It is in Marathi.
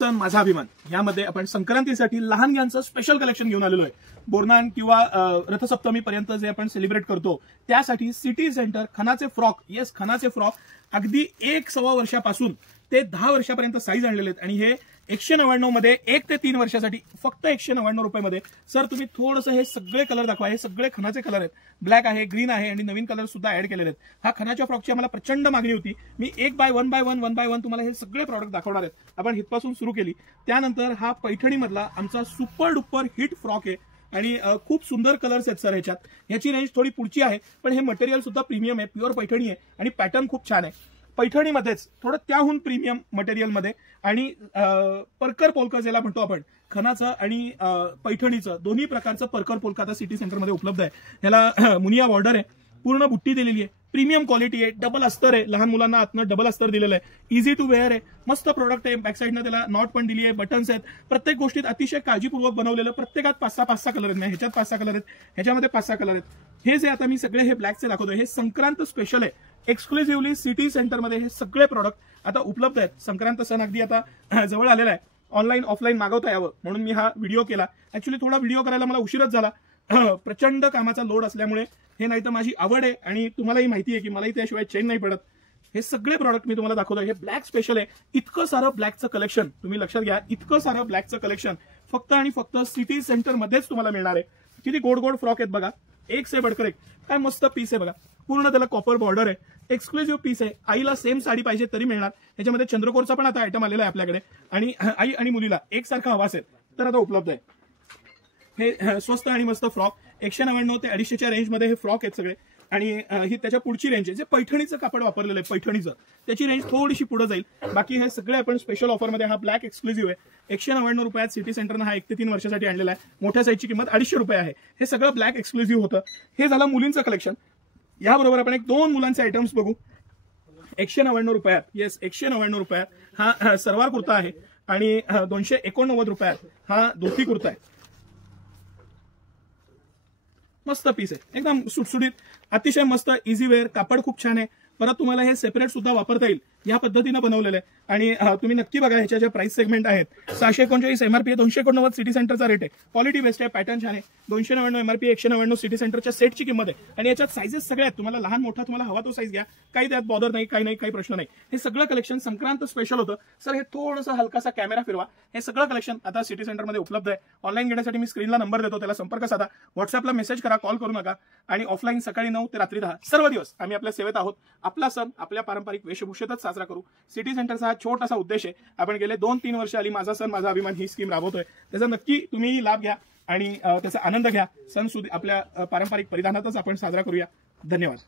सण माझा अभिमान यामध्ये आपण संक्रांतीसाठी लहान मुलांचं स्पेशल कलेक्शन घेऊन आलेलो आहे। बोरनान किंवा रथसप्तमी पर्यंत जे आपण सेलिब्रेट करतो त्यासाठी सिटी सेंटर खनाचे फ्रॉक, येस खनाचे फ्रॉक अगदी 1.25 वर्षापासून ते 10 वर्षापर्यंत साईज आणलेले आहेत आणि हे 199 मध्ये 1 ते 3 वर्षासाठी फक्त 199 रुपयामध्ये। सर तुम्ही थोडंसं हे सगळे कलर दाखवा, हे सगळे खनाचे कलर आहेत, ब्लॅक आहे, ग्रीन आहे आणि नवीन कलर सुद्धा ऍड केलेले आहेत। हा खनाच्या फ्रॉकची आम्हाला प्रचंड मागणी होती। मी 1 बाय 1 तुम्हाला हे सगळे प्रॉडक्ट दाखवणार आहेत। आपण हितपासून सुरू केली, त्यानंतर हा पैठणी मधला आमचा सुपर डुपर हिट फ्रॉक आहे आणि खूप सुंदर कलर्स आहेत सर ह्याच्यात। ह्याची रेंज थोडी पुढची आहे पण हे मटेरियल सुद्धा प्रीमियम आहे, प्युअर पैठणी आहे आणि पॅटर्न खूप छान आहे। पैठणीमध्येच थोडं त्याहून प्रीमियम मटेरियलमध्ये आणि परकर पोलका ज्याला म्हणतो आपण, खनाचं आणि पैठणीचं दोन्ही प्रकारचं परकर पोलका आता सिटी सेंटरमध्ये उपलब्ध आहे। ह्याला मुनिया बॉर्डर आहे, पूर्ण बुट्टी दिलेली आहे, प्रीमियम क्वालिटी आहे, डबल अस्तर आहे, लहान मुलांना आतनं डबल अस्तर दिलेलं आहे, इझी टू वेअर आहे, मस्त प्रोडक्ट आहे। बॅक साईडनं त्याला नॉट पण दिली आहे, बटन्स आहेत, प्रत्येक गोष्टीत अतिशय काळजीपूर्वक बनवलेलं। प्रत्येकात 5-6 कलर आहेत, ह्याच्यात 5-6 कलर आहेत, ह्याच्यामध्ये 5-6 कलर आहेत। हे जे आता मी सगळे हे ब्लॅकचे दाखवतोय हे संक्रांत स्पेशल आहे, एक्सक्लुझिव्हली सिटी सेंटरमध्ये हे सगळे प्रॉडक्ट आता उपलब्ध आहेत। संक्रांत सण अगदी आता जवळ आलेला आहे, ऑनलाईन ऑफलाईन मागवता यावं म्हणून मी हा व्हिडिओ केला। ऍक्च्युली थोडा व्हिडिओ करायला मला उशीरच झाला, प्रचंड कामाचा लोड असल्यामुळे। हे नाही तर माझी आवड आहे आणि तुम्हालाही माहिती आहे की मलाही त्याशिवाय चैन नाही पडत। हे सगळे प्रॉडक्ट मी तुम्हाला दाखवतोय, हे ब्लॅक स्पेशल आहे। इतकं सारं ब्लॅकचं कलेक्शन तुम्ही लक्षात घ्या, इतकं सारं ब्लॅकचं कलेक्शन फक्त आणि फक्त सिटी सेंटरमध्येच तुम्हाला मिळणार आहे। किती गोड गोड फ्रॉक आहेत बघा, एक से बढ़कर एक, काय मस्त पीस आहे बघा, पूर्ण त्याला कॉपर बॉर्डर आहे, एक्सक्लुझिव्ह पीस आहे। आईला सेम साडी पाहिजे तरी मिळणार, याच्यामध्ये चंद्रकोरचा पण आता आयटम आलेला आहे आपल्याकडे आणि आई आणि मुलीला एकसारखा हवा असेल तर आता उपलब्ध आहे। हे स्वस्त आणि मस्त फ्रॉक 199 ते 250च्या रेंजमध्ये हे फ्रॉक आहेत सगळे आणि ही त्याच्या पुढची रेंज आहे, जे पैठणीचं कापड वापरलेलं आहे पैठणीचं, त्याची रेंज थोडीशी पुढे जाईल। बाकी हे सगळे आपण स्पेशल ऑफरमध्ये, हा ब्लॅक एक्सक्लुझिव्ह आहे 199 रुपयात सिटी सेंटरनं हा 1 ते 3 वर्षासाठी आणलेला आहे। मोठ्या साईजची किंमत 250 रुपये आहे। हे सगळं ब्लॅक एक्सक्लुझिव्ह होतं। हे झालं मुलींचं कलेक्शन। याबरोबर आपण 2 मुलांचे आयटम्स बघू 199 रुपयात, येस 199 रुपयात हा सलवार कुर्ता आहे आणि 289 रुपयात हा धोती कुर्ता आहे। मस्त पीस आहे, एकदम सुटसुटीत, अतिशय मस्त इझी वेअर, कापड खूप छान आहे। परत तुम्हाला हे सेपरेट सुद्धा वापरता येईल या पद्धतीनं बनवलेलं आहे आणि तुम्ही नक्की बघा ह्याच्या ज्या प्राइस सेगमेंट आहेत। 639 एमआरपी आहे, 289 सिटी सेंटरचा रेट आहे, क्वालिटी बेस्ट आहे, पॅटर्न छान आहे। 299 एमआरपी, 199 सिटी सेंटरच्या सेटची किंमत आहे आणि याच्यात साईजेस सगळ्या आहेत, तुम्हाला लहान मोठा तुम्हाला हवा तो साईज घ्या, काही त्यात बॉदर नाही, काही नाही, काही प्रश्न नाही। हे सगळं कलेक्शन संक्रांत स्पेशल होतं। सर हे थोडंसं हलकासा कॅमेरा फिरवा, हे सगळं कलेक्शन आता सिटी सेंटरमध्ये उपलब्ध आहे। ऑनलाईन घेण्यासाठी मी स्क्रीनला नंबर देतो, त्याला संपर्क साधा, व्हॉट्सअपला मेसेज करा, कॉल करू नका आणि ऑफलाईन सकाळी 9 ते रात्री 10 सर्व दिवस आम्ही आपल्या सेवेत आहोत। आपला सण आपल्या पारंपरिक वेशभूषेतच साजरा करू। सिटी सेंटरचा हा छोटासा उद्देश आहे। आपण गेले 2-3 वर्ष आली माझा सण माझा अभिमान ही स्कीम राबवतोय, त्याचा नक्की तुम्ही लाभ घ्या आणि त्याचा आनंद घ्या। सण आपल्या पारंपरिक परिधानातच आपण साजरा करूया। धन्यवाद।